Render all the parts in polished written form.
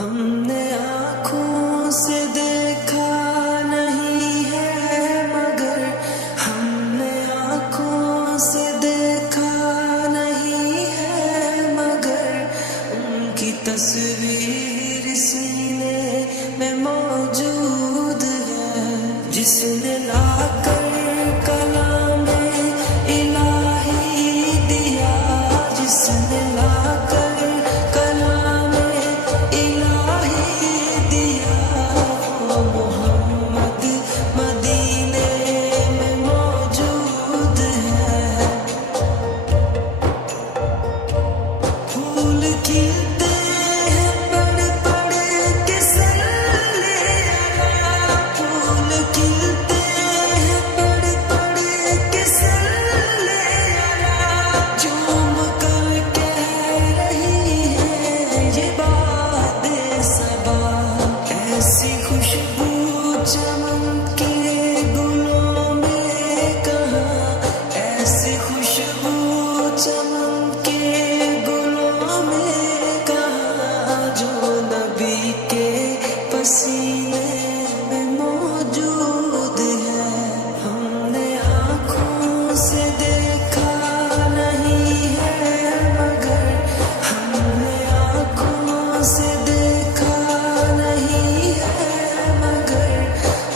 ہم نے آنکھوں سے دیکھا نہیں ہے مگر ہم نے آنکھوں سے دیکھا نہیں ہے مگر ان کی تصویر سینے میں موجود ہے، جس نے لا کر کلام الہی دیا، جس نے لا کر کلام الہی دیا، وہ محمد مدینے میں موجود ہے۔ پھول کھلتے ہیں پڑھ پڑھ کے صلی علی، پھول کھلتے ہیں پڑھ پڑھ کے صلی علی، جھوم کر کہہ رہی ہے یہ بات صبا، ایسی خوشبو چمن کے گلوں میں کہاں، ایسی خوشبو چمن کے گلوں میں کہاں، جو نبی کے پسینے میں موجود ہے۔ ہم نے آنکھوں سے دیکھا نہیں ہے مگر ہم نے آنکھوں سے دیکھا نہیں ہے مگر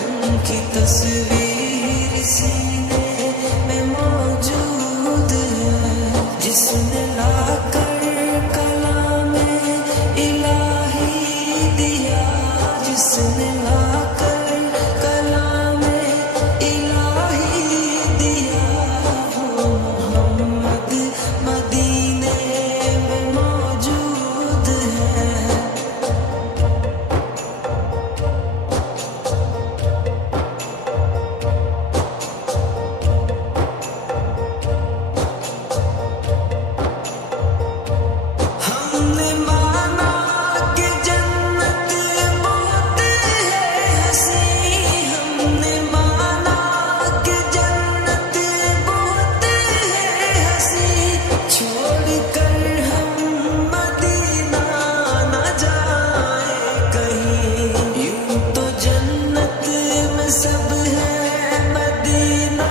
ان کی تصویر سینے میں موجود ہے، جس نے لا کر کلام الہی دیا، جس نے لا کر کلام الہی دیا، وہ محمد مدینے میں موجود ہے۔ ہم نے مانا کہ جنت بہت ہے حسین، ہم نے مانا کہ جنت بہت ہے حسین، چھوڑ کر ہم مدینہ نہ جائیں کہیں، یوں تو جنت میں سب ہے مدینہ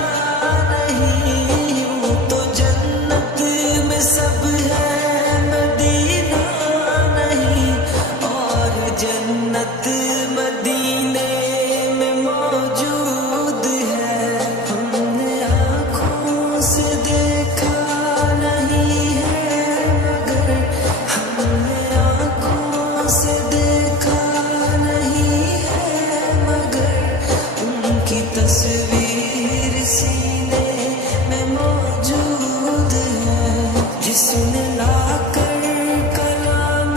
نہیں، یوں تو جنت میں سب ہے مدینہ نہیں، اور جنت مدینے میں موجود ہے۔ ہم نے آنکھوں سے دیکھا نہیں ہے مگر ہم نے آنکھوں سے دیکھا نہیں ہے مگر ان کی تصویر سینے میں موجود ہے، جس نے لا کر کلام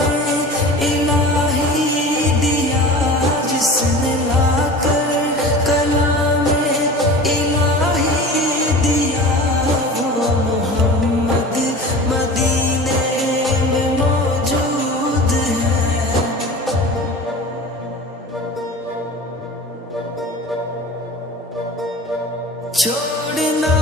الہی دیا، جس نے لا کر کلام الہی دیا، وہ محمد مدینے میں موجود ہے۔ چھوڑنا